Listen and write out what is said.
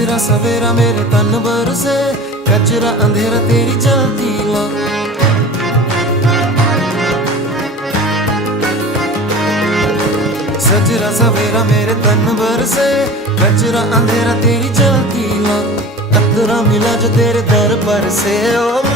सजरा सवेरा मेरे तन बरसे, कचरा अंधेरा तेरी जलती ला। सजरा सवेरा मेरे तन बरसे, कचरा अंधेरा तेरी जलती ला। कतरा मिला जो तेरे दर पर से, ओ